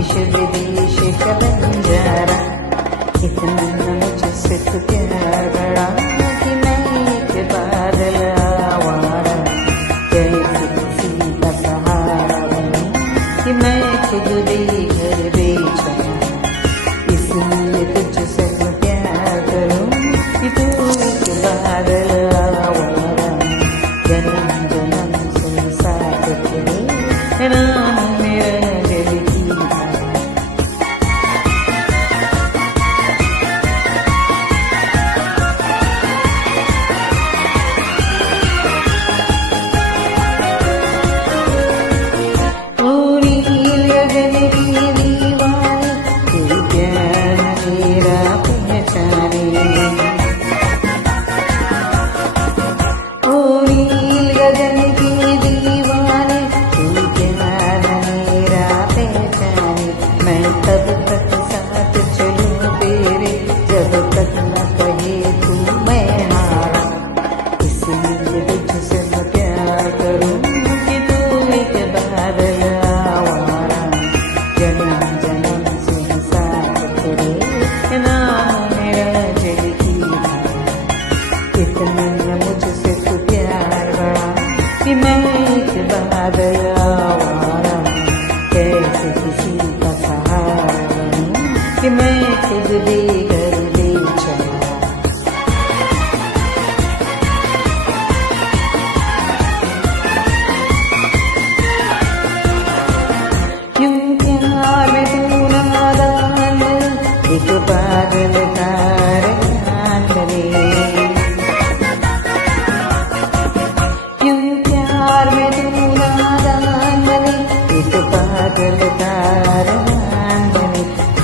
देश विदेश का बंजारा, इतना मुझसे तो प्यार बड़ा कि मैं एक बादल आवारा, कैसे किसी का सहारा बनूं कि मैं खुद बेघर बेचारा। इसलिए तुझसे मैं प्यार करूं कि तू एक बादल आवारा, जन्म जन्म से साथ तेरे नाम मेरा दिल की धारा। तब तक साथ चलूं तेरे, जब तक न कहे तू मैं हारा। इसलिए तुझसे मैं प्यार करूं कि तू एक बादल आवारा, जन्म जन्म से साथ तेरे नाम मेरा दिल की धारा। इतना मुझसे तू प्यार बड़ा कि मैं एक बादल आवारा, कैसे किसी का सहारा बनूं कि मैं खुद बेघर बेचारा। क्यों प्यार में तू नादान, एक पागल का रंगान बने। क्यों प्यार में तू नादान बने, एक पागल का रंगान बने।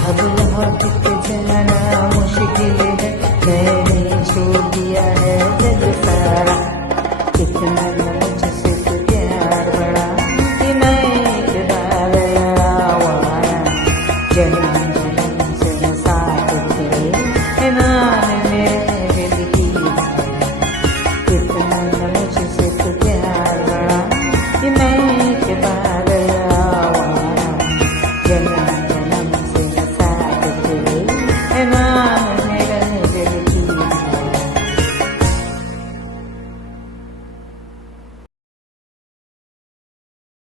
अब लौट के जाना मुश्किल है, मैंने छोड़ दिया है जग सारा। इतना मुझसे तो प्यार बड़ा कि मैं एक बादल आवारा, जन्म